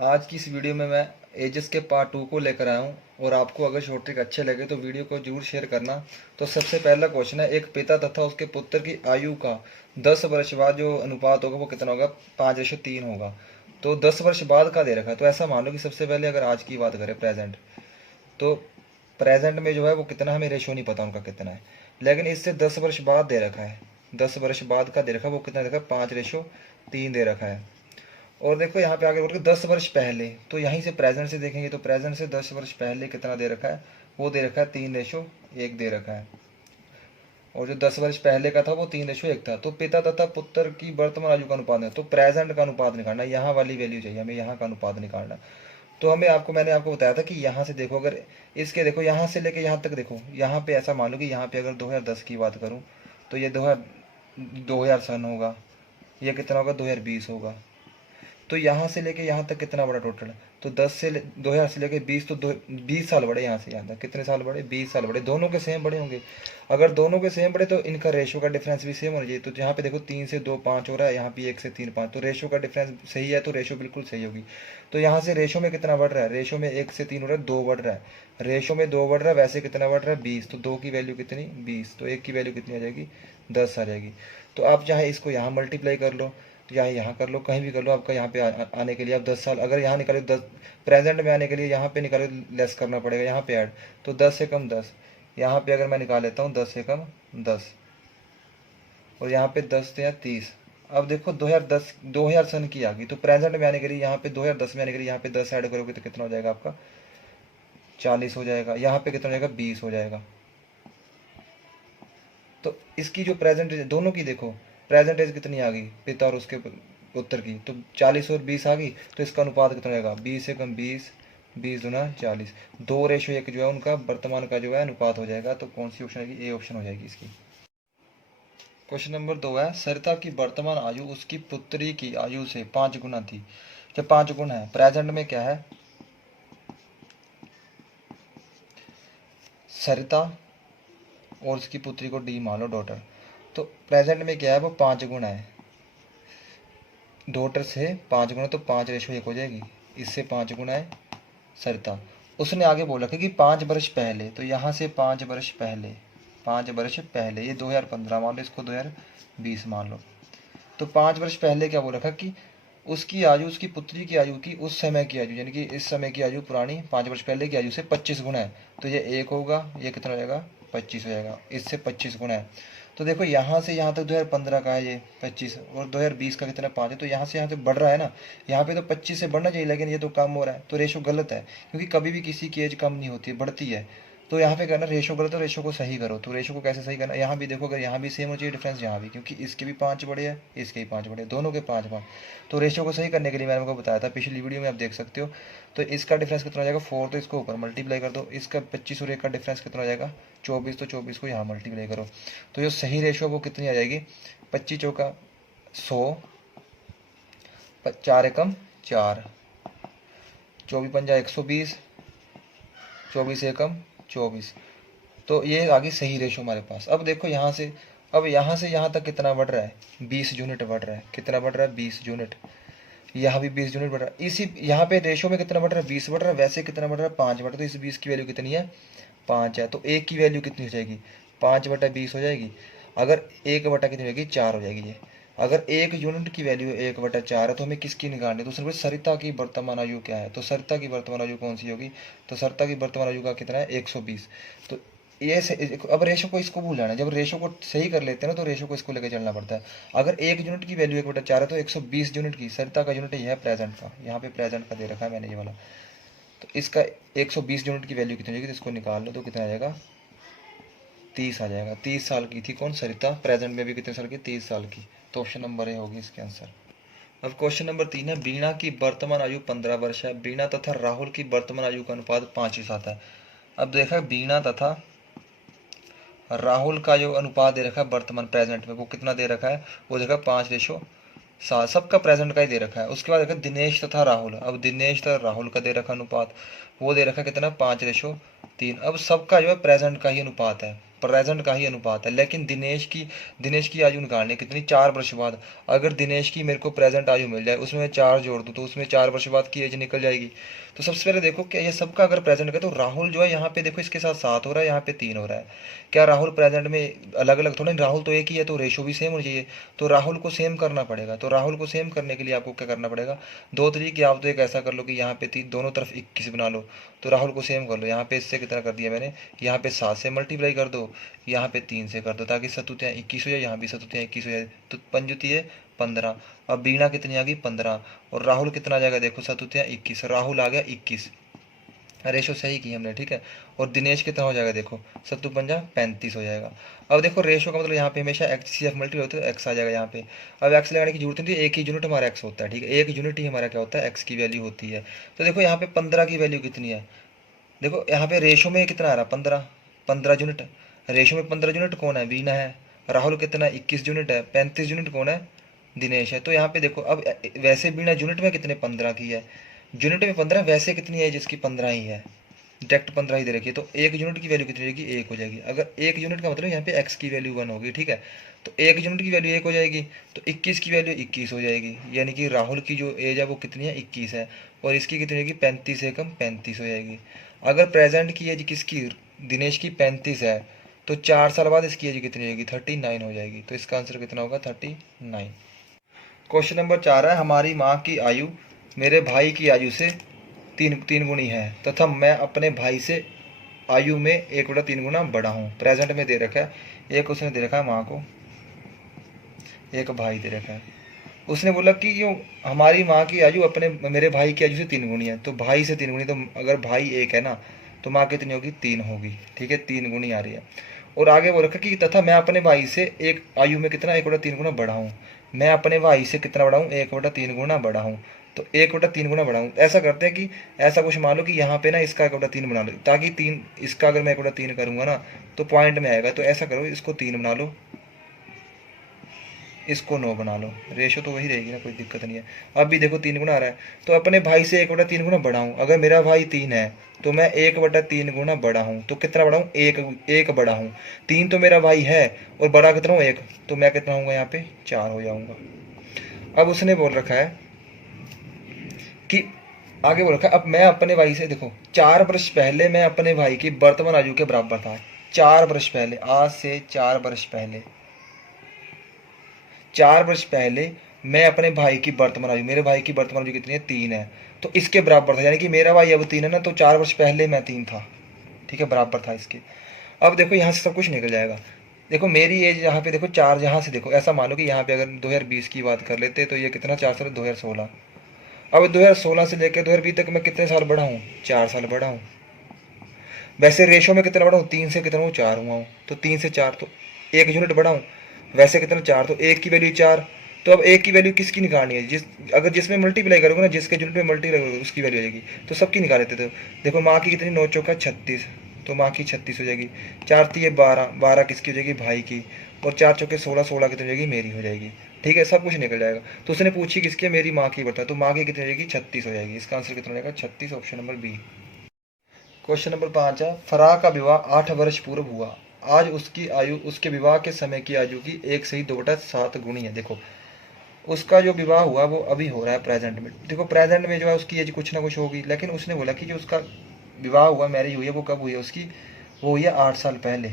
आज की इस वीडियो में मैं एजेस के पार्ट 2 को लेकर आया हूँ। और आपको अगर शॉर्ट ट्रिक अच्छे लगे तो वीडियो को जरूर शेयर करना। तो सबसे पहला क्वेश्चन है, एक पिता तथा उसके पुत्र की आयु का 10 वर्ष बाद जो अनुपात होगा वो कितना होगा? 5:3 होगा। तो 10 वर्ष बाद का दे रखा है, तो ऐसा मान लो कि सबसे पहले अगर आज की बात करें प्रेजेंट, तो प्रेजेंट में जो है वो कितना, हमें रेशो नहीं पता उनका कितना है, लेकिन इससे 10 वर्ष बाद दे रखा है। 10 वर्ष बाद का दे रखा है, वो कितना दे रखा है? 5:3 दे रखा है। और देखो यहाँ पे आगे बोल रहे 10 वर्ष पहले, तो यहीं से प्रेजेंट से देखेंगे तो प्रेजेंट से 10 वर्ष पहले कितना दे रखा है? वो दे रखा है 3:1 दे रखा है। और जो 10 वर्ष पहले का था वो 3:1 था। तो पिता तथा पुत्र की वर्तमान आयु का अनुपात है, तो प्रेजेंट का अनुपात निकालना, यहाँ वाली वैल्यू चाहिए हमें, यहाँ का अनुपात निकालना। तो मैंने आपको बताया था कि यहाँ से देखो, अगर इसके देखो यहाँ से लेके यहाँ तक देखो, यहाँ पे ऐसा मान लो कि यहाँ पे अगर 2010 की बात करूँ तो ये 2000 सन होगा, ये कितना होगा? 2020 होगा। तो यहाँ से लेके यहाँ तक कितना बड़ा टोटल? तो 2000 से लेके 20, तो 20 साल बड़े। यहाँ से यहाँ तक कितने साल बड़े? 20 साल बड़े। दोनों के सेम बड़े होंगे। अगर दोनों के सेम बड़े तो इनका रेशो का डिफरेंस भी सेम होना चाहिए। तो यहाँ पे देखो 3 से 2 5 हो रहा है, यहाँ पे 1 से 3 5, तो रेशो का डिफरेंस सही है, तो रेशो बिल्कुल सही होगी। तो यहाँ से रेशो में कितना बढ़ रहा है? रेशो में 1 से 3 हो रहा है, 2 बढ़ रहा है। रेशो में 2 बढ़ रहा है, वैसे कितना बढ़ रहा है? 20। तो 2 की वैल्यू कितनी? 20। तो 1 की वैल्यू कितनी आ जाएगी? 10 आ जाएगी। तो आप चाहे इसको यहाँ मल्टीप्लाई कर लो, चाहे यहाँ कर लो, कहीं भी कर लो। आपका यहाँ पे आने के लिए आप 10 साल, अगर यहाँ निकालो 10, प्रेजेंट में आने के लिए यहाँ पे निकालो, लेस करना पड़ेगा यहाँ पे ऐड। तो 10 से कम 10, यहाँ पे अगर मैं निकाल लेता हूँ 10 से कम 10, और यहाँ पे 10 से या 30। अब देखो 2000 सन की आ गई, तो प्रेजेंट में आने के लिए यहाँ पे 2010 में आने के लिए यहाँ पे 10 ऐड करोगे तो कितना हो जाएगा आपका? 40 हो जाएगा। यहाँ पे कितना हो जाएगा? 20 हो जाएगा। तो इसकी जो प्रेजेंट एज, दोनों की देखो प्रेजेंट एज कितनी आ गई पिता और उसके पुत्र की, तो 40 और 20 आ गई। तो इसका अनुपात कितना रहेगा? 20 से कम 20, 20 दूना 40, 2:1 जो है उनका वर्तमान का जो है अनुपात हो जाएगा। तो कौन सी ऑप्शन आएगी? ए ऑप्शन हो जाएगी इसकी। क्वेश्चन नंबर 2 है, सरिता की वर्तमान आयु उसकी पुत्री की आयु से 5 गुना थी। जब 5 गुना है, प्रेजेंट में क्या है? सरिता और उसकी पुत्री को डी मान लो, डॉटर। तो प्रेजेंट में क्या है? वो 5 गुना है। डॉटर से 5 गुना, तो 5:1 हो जाएगी। इससे 5 गुना है सरिता। उसने आगे बोला कि 5 वर्ष पहले, तो यहाँ से 5 वर्ष पहले, 5 वर्ष पहले, ये 2015 मान लो, इसको 2020 मान लो। तो 5 वर्ष पहले क्या बोल रखा कि उसकी आयु, उसकी पुत्री की आयु की उस समय की आयु, यानी कि इस समय की आयु पुरानी 5 वर्ष पहले की आयु से 25 गुना है। तो ये 1 होगा, ये कितना हो जाएगा? 25 हो जाएगा। इससे 25 गुना है। तो देखो यहाँ से यहाँ तक 2015 का है ये 25, और 2020 का कितना? 5 है। तो यहाँ से यहाँ तक बढ़ रहा है ना, यहाँ पे तो 25 से बढ़ना चाहिए, लेकिन ये तो कम हो रहा है। तो रेशो गलत है, क्योंकि कभी भी किसी की एज कम नहीं होती है, बढ़ती है। तो यहाँ पे करना रेशो गलत है, रेशो को सही करो। तो रेशो को कैसे सही करना? यहाँ भी देखो, अगर यहाँ भी सेम हो चाहिए डिफरेंस, यहाँ भी, क्योंकि इसके भी 5 बड़े हैं, इसके भी 5 बड़े हैं, दोनों के 5 5। तो रेशो को सही करने के लिए मैंने आपको बताया था पिछली वीडियो में, आप देख सकते हो। तो इसका डिफरेंस कितना हो जाएगा? 4, तो इसको ऊपर मल्टीप्लाई कर दो। इसका 25 और 1 का डिफरेंस कितना हो जाएगा? 24, तो 24 को यहाँ मल्टीप्लाई करो। तो जो सही रेशो वो कितनी आ जाएगी? 25 चौका 100, 4 एकम 4, 24 पंजा 120, 24 एकम 24। तो ये आ गई सही रेशो हमारे पास। अब देखो यहाँ से, अब यहाँ से यहाँ तक कितना बढ़ रहा है? 20 यूनिट बढ़ रहा है। कितना बढ़ रहा है? 20 यूनिट। यहाँ भी 20 यूनिट बढ़ रहा है। इसी यहाँ पे रेशो में कितना बढ़ रहा है? 20 बढ़ रहा है। वैसे कितना बढ़ रहा है? 5 बढ़ रहा है। तो इस 20 की वैल्यू कितनी है? 5 है। तो 1 की वैल्यू कितनी हो जाएगी? 5/20 हो जाएगी। अगर 1 कितनी होगी? 4 हो जाएगी ये। अगर 1 यूनिट की वैल्यू 1/4 है, तो हमें किसकी निकालनी है? तो सिर्फ सरिता की वर्तमान आयु क्या है? तो सरिता की वर्तमान आयु कौन सी होगी? तो सरिता की वर्तमान आयु का कितना है? 120। तो ये अब रेशो को इसको भूल जाना है। जब रेशो को सही कर लेते हैं ना, तो रेशो को इसको लेकर चलना पड़ता है। अगर 1 यूनिट की वैल्यू 1/4 है, तो 120 यूनिट की सरिता का यूनिट यह है प्रेजेंट का, यहाँ पे प्रेजेंट का दे रखा है मैंने ये वाला। तो इसका 120 यूनिट की वैल्यू कितनी होगी? तो इसको निकाल लो, तो कितना आ जाएगा? 30 आ जाएगा। 30 साल की थी कौन? सरिता। प्रेजेंट में भी कितने साल की? 30 साल की। तो ऑप्शन नंबर ए होगी इसके आंसर। अब क्वेश्चन नंबर 3 है, बीणा की वर्तमान आयु 15 वर्ष है। बीणा तथा राहुल की वर्तमान आयु का अनुपात 5:7 है। अब देखा बीणा तथा राहुल का जो अनुपात दे रखा है वर्तमान प्रेजेंट में, वो कितना दे रखा है? वो देखा 5:7, सबका प्रेजेंट का ही दे रखा है। उसके बाद देखा दिनेश तथा राहुल। अब दिनेश तथा राहुल का दे रखा अनुपात, वो दे रखा कितना? 5:3। अब सबका जो है प्रेजेंट का ही अनुपात है, प्रेजेंट का ही अनुपात है। लेकिन दिनेश की आयु निकालनी है कितनी, 4 वर्ष बाद। अगर दिनेश की मेरे को प्रेजेंट आयु मिल जाए, उसमें मैं 4 जोड़ दूँ तो उसमें 4 वर्ष बाद की एज निकल जाएगी। तो सबसे पहले देखो क्या ये सबका अगर प्रेजेंट है, तो राहुल जो है यहाँ पे देखो इसके साथ 7 हो रहा है, यहाँ पे 3 हो रहा है। क्या राहुल प्रेजेंट में अलग अलग थोड़ा नहीं, राहुल तो एक ही है, तो रेशो भी सेम होनी चाहिए। तो राहुल को सेम करना पड़ेगा। तो राहुल को सेम करने के लिए आपको क्या करना पड़ेगा, दो तरीके। आप तो एक ऐसा कर लो कि यहाँ पे दोनों तरफ 21 बना लो। तो राहुल को सेम कर लो, यहाँ पे इससे कितना कर दिया मैंने, यहाँ पे 7 से मल्टीप्लाई कर दो, यहाँ पे 3 से कर दो, ताकि सतुतियाँ 21 हो जाए, यहाँ भी सतुतियाँ 21 हो जाए। तो पंजुती है 15। अब बीणा कितनी आ गई 15, और राहुल कितना आ जाएगा देखो, सतुतियाँ 21, राहुल आ गया 21। रेशो सही की हमने, ठीक है। और दिनेश कितना हो जाएगा देखो, सत्तू पंजा 35 हो जाएगा। अब देखो रेशो का मतलब यहाँ पे हमेशा एक्स सी एफ मल्टीप्लाई होता है, एक्स आ जाएगा यहाँ पे। अब एक्स लगाने की जरूरत नहीं है, एक ही यूनिट हमारा एक्स होता है, ठीक है, एक यूनिट ही हमारा क्या होता है, एक्स की वैल्यू होती है। तो देखो यहाँ पे 15 की वैल्यू कितनी है, देखो यहाँ पे रेशो में कितना आ रहा है 15, 15 यूनिट। रेशो में 15 यूनिट कौन है, बीना है। राहुल कितना 21 यूनिट है, 35 यूनिट कौन है, दिनेश है। तो यहाँ पे देखो अब वैसे बीना यूनिट में कितने 15 की है, यूनिट में 15, वैसे कितनी है जिसकी 15 ही है, डायरेक्ट 15 ही दे रखी है। तो एक यूनिट की वैल्यू कितनी रहेगी, 1 हो जाएगी। अगर एक यूनिट का मतलब यहाँ पे एक्स की वैल्यू 1 होगी, ठीक है। तो एक यूनिट की वैल्यू 1 हो जाएगी, तो 21 की वैल्यू 21 हो जाएगी। यानी कि राहुल की जो एज है वो कितनी है, 21 है। और इसकी कितनी होगी, 35 से कम 35 हो जाएगी। अगर प्रेजेंट की एज किसकी, दिनेश की 35 है, तो 4 साल बाद इसकी एज कितनी होगी, 39 हो जाएगी। तो इसका आंसर कितना होगा, 39। क्वेश्चन नंबर 4 है, हमारी माँ की आयु मेरे भाई की आयु से तीन गुनी है, तथा मैं अपने भाई से आयु में 1/3 गुना बड़ा हूँ। प्रेजेंट में दे रखा है, एक उसने दे रखा है माँ को, एक भाई दे रखा है। उसने बोला कि जो हमारी माँ की आयु अपने मेरे भाई की आयु से 3 गुनी है, तो भाई से 3 गुनी, तो अगर भाई 1 है ना, तो माँ कितनी होगी, 3 होगी, ठीक है, 3 गुनी आ रही है। और आगे बोल रखा कि तथा मैं अपने भाई से एक आयु में कितना, 1/3 गुना बड़ा हूँ। मैं अपने भाई से कितना बड़ा हूँ, 1/3 गुना बड़ा हूँ। तो 1/3 गुना बड़ा हूँ, ऐसा करते हैं कि ऐसा कुछ मान लो कि यहाँ पे ना इसका 1/3 बना लो, ताकि 3 इसका अगर मैं 1/3 करूँगा ना तो पॉइंट में आएगा। तो ऐसा करो, इसको 3 बना लो, इसको 9 बना लो, रेशो तो वही रहेगी ना, कोई दिक्कत नहीं है। अब भी देखो 3 गुना आ रहा है, तो अपने भाई से 1/3 गुना बड़ा हूँ। अगर मेरा भाई 3 है तो मैं 1/3 गुना बड़ा हूँ, तो कितना बड़ा हूँ, एक बड़ा हूँ। 3 तो मेरा भाई है, और बड़ा कितना हूँ, 1, तो मैं कितना हूँ यहाँ पे 4 हो जाऊंगा। अब उसने बोल रखा है कि आगे बोल रखा है, अब मैं अपने भाई से देखो 4 वर्ष पहले मैं अपने भाई की वर्तमान आयु के बराबर था। 4 वर्ष पहले, आज से 4 वर्ष पहले, 4 वर्ष पहले मैं अपने भाई की वर्तमान आयु, मेरे भाई की वर्तमान आयु कितनी है, 3 है, तो इसके बराबर था। यानी कि मेरा भाई अब 3 है ना, तो 4 वर्ष पहले मैं 3 था, ठीक है, बराबर था इसके। अब देखो यहाँ से सब कुछ निकल जाएगा। देखो मेरी एज यहाँ पे देखो 4, यहाँ से देखो ऐसा मान लो कि यहाँ पे अगर 2020 की बात कर लेते तो ये कितना 4 साल, 2016। अब 2016 से लेकर 2020 तक मैं कितने साल बढ़ा हूँ, 4 साल बढ़ा हूँ। वैसे रेशो में कितना बढ़ा हूँ, 3 से कितना हूँ, 4 हुआ हूँ। तो 3 से 4 तो 1 यूनिट बढ़ा हूँ। वैसे कितना 4, तो 1 की वैल्यू 4। तो अब 1 की वैल्यू किसकी निकालनी है, अगर जिसमें मल्टीप्लाई करोगे ना, जिसके यूनिट में मल्टीप्लाई करोगे उसकी वैल्यू आ जाएगी। तो सबकी निकाल लेते थे। देखो माँ की कितनी, 9 चौका 36, तो माँ की 36 हो जाएगी। 4 3 12, 12 किसकी हो जाएगी, भाई की। और 4 चौके 16, 16 कितनी हो जाएगी, मेरी हो जाएगी। ठीक है, सब कुछ निकल जाएगा। तो उसने पूछी किसकी है, मेरी माँ की बता, तो माँ की कितनी हो जाएगी, 36 हो जाएगी। इसका आंसर कितना हो जाएगा, 36, option number B. Question number 5 है, फराह का विवाह 8 वर्ष पूर्व हुआ। आज उसकी आयु उसके विवाह के समय की आयु की 1 से ही 2/7 गुनी है। देखो उसका जो विवाह हुआ वो अभी हो रहा है प्रेजेंट में। देखो प्रेजेंट में जो है उसकी एज कुछ ना कुछ होगी, लेकिन उसने बोला कि जो उसका विवाह हुआ, मैरिज हुई है, वो कब हुई है उसकी, वो हुई है 8 साल पहले।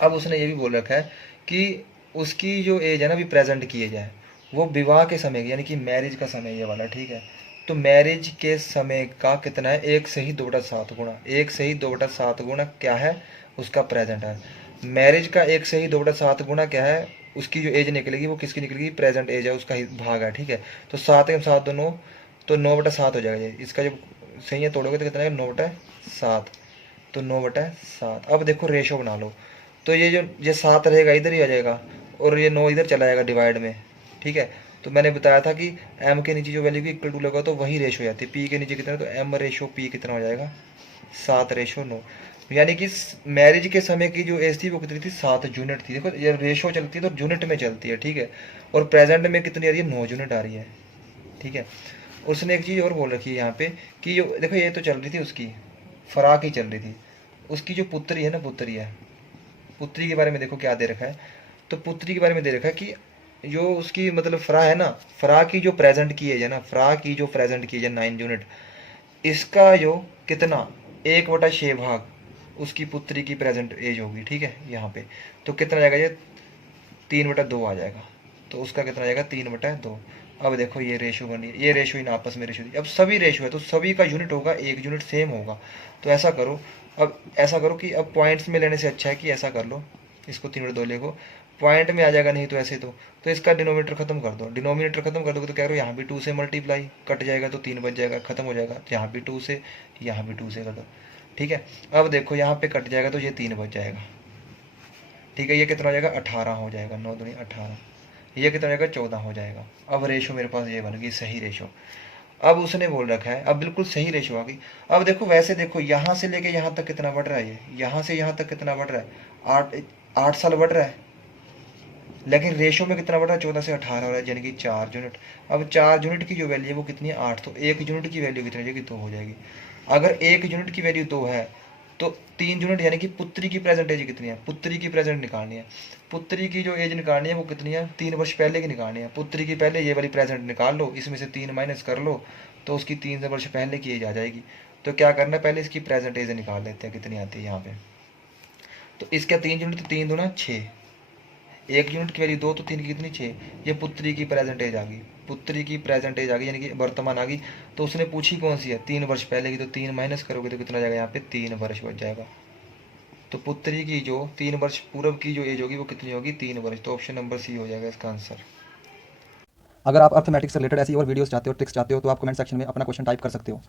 अब उसने ये भी बोल रखा है कि उसकी जो एज है ना, अभी प्रेजेंट की एज है, वो विवाह के समय की, यानी कि मैरिज का समय ये वाला, ठीक है। तो मैरिज के समय का कितना है, 1 से ही 2/7 गुना। 1 से ही 2/7 गुना क्या है, उसका प्रेजेंट है। मैरिज का 1 से ही 2/7 गुना क्या है, उसकी जो एज निकलेगी वो किसकी निकलेगी, प्रेजेंट एज है, उसका ही भाग है, ठीक है। तो 7 के 7 9, तो 9/7 हो जाएगा ये। इसका जो सही है तोड़ोगे तो कितना है, 9/7, तो 9/7। अब देखो रेशो बना लो, तो ये 7 रहेगा इधर ही आ जाएगा, और ये 9 इधर चला जाएगा डिवाइड में, ठीक है। तो मैंने बताया था कि एम के नीचे जो वैल्यू की इक्वल टू लगा तो वही रेशो हो जाती है। पी के नीचे कितना, तो एम रेशो पी कितना हो जाएगा, 7/9। यानी कि मैरिज के समय की जो एज थी वो कितनी थी, 7 यूनिट थी। देखो ये रेशो चलती है तो यूनिट में चलती है, ठीक है। और प्रेजेंट में कितनी आ रही है, 9 यूनिट आ रही है, ठीक है। उसने एक चीज़ और बोल रखी है यहाँ पे कि जो देखो ये तो चल रही थी उसकी, फराक ही चल रही थी। उसकी जो पुत्री है ना, पुत्री है, पुत्री के बारे में देखो क्या दे रखा है। तो पुत्री के बारे में दे रखा है कि जो उसकी मतलब फ्रा है ना, फ्रा की जो प्रेजेंट की एज है ना, फ्रा की जो प्रेजेंट की एज है 9 यूनिट, इसका जो कितना 1/6 भाग उसकी पुत्री की प्रेजेंट एज होगी, ठीक है। यहाँ पे तो कितना आ जाएगा, ये 3/2 आ जाएगा। तो उसका कितना आ जाएगा 3/2। अब देखो ये रेशो बनी, ये रेशो इन आपस में रेशो दी। अब सभी रेशो है तो सभी का यूनिट होगा, एक यूनिट सेम होगा। तो ऐसा करो, अब ऐसा करो कि अब पॉइंट्स में लेने से अच्छा है कि ऐसा कर लो, इसको 3/2 लिखो, पॉइंट में आ जाएगा, नहीं तो ऐसे तो इसका डिनोमीटर खत्म कर दो। डिनोमीटर खत्म कर दोगे तो क्या करो, यहाँ भी 2 से मल्टीप्लाई, कट जाएगा तो 3 बच जाएगा, खत्म हो जाएगा। यहाँ भी 2 से, यहाँ भी 2 से कर दो, ठीक है। अब देखो यहाँ पे कट जाएगा तो ये 3 बच जाएगा, ठीक है। ये कितना हो जाएगा 18 हो जाएगा, 9 दूनी 18। ये कितना हो जाएगा 14 हो जाएगा। अब रेशो मेरे पास ये बन गई सही रेशो। अब उसने बोल रखा है, अब बिल्कुल सही रेशो आ गई। अब देखो वैसे देखो यहाँ से लेके यहाँ तक कितना बढ़ रहा है, ये यहाँ से यहाँ तक कितना बढ़ रहा है, 8 साल बढ़ रहा है। लेकिन रेशो में कितना बढ़ रहा है, 14 से 18 हो रहा है, यानी कि 4 यूनिट। अब 4 यूनिट की जो वैल्यू है वो कितनी है 8, तो 1 यूनिट की वैल्यू कितनी हो जाएगी 2 हो जाएगी। अगर 1 यूनिट की वैल्यू 2 है तो 3 यूनिट यानी कि पुत्री की प्रेजेंट एज कितनी है, पुत्री की प्रेजेंट निकालनी है। पुत्री की जो एज निकालनी है वो कितनी है, 3 वर्ष पहले की निकालनी है। पुत्री की पहले ये वाली प्रेजेंट निकाल लो, इसमें से 3 माइनस कर लो तो उसकी 3 वर्ष पहले की एज आ जाएगी। तो क्या करना है, पहले इसकी प्रेजेंट एज निकाल लेते हैं कितनी आती है यहाँ पे। तो इसका 3 यूनिट, तो 3 दूना 6, 1 यूनिट की वैल्यू 2 तो 3 की कितनी 6। ये पुत्री की प्रेजेंट एज आ गई, पुत्री की प्रेजेंट एज आ गई, यानी कि वर्तमान आ गई। तो उसने पूछी कौन सी है, 3 वर्ष पहले की, तो 3 माइनस करोगे तो कितना जाएगा, यहाँ पे 3 वर्ष बच जाएगा। तो पुत्री की जो 3 वर्ष पूर्व की जो एज होगी वो कितनी होगी, 3 वर्ष। तो ऑप्शन नंबर सी हो जाएगा इसका आंसर। अगर आप अर्थमेटिक्स से रिलेटेड ऐसी और वीडियोस चाहते हो, ट्रिक्स चाहते हो, तो आप कमेंट सेक्शन में अपना क्वेश्चन टाइप कर सकते हो।